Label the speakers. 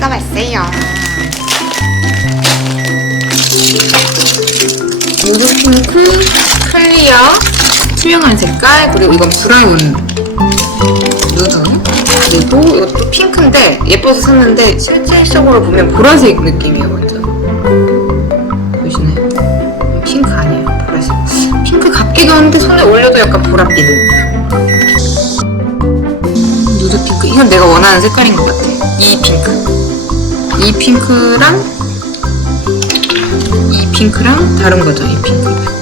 Speaker 1: 카드가 왔어요.
Speaker 2: 누드 핑크, 클리어, 투명한 색깔, 그리고 이건 브라운 누드. 그리고 이것도 핑크인데 예뻐서 샀는데 실질적으로 보면 보라색 느낌이에요 완전. 보이시나요? 핑크 아니에요 보라색. 핑크 같기도 한데 손에 올려도 약간 보랏빛. 누드 핑크. 이건 내가 원하는 색깔인 것 같아. 이 핑크. 이 핑크랑 이 핑크랑 다른 거죠, 이 핑크.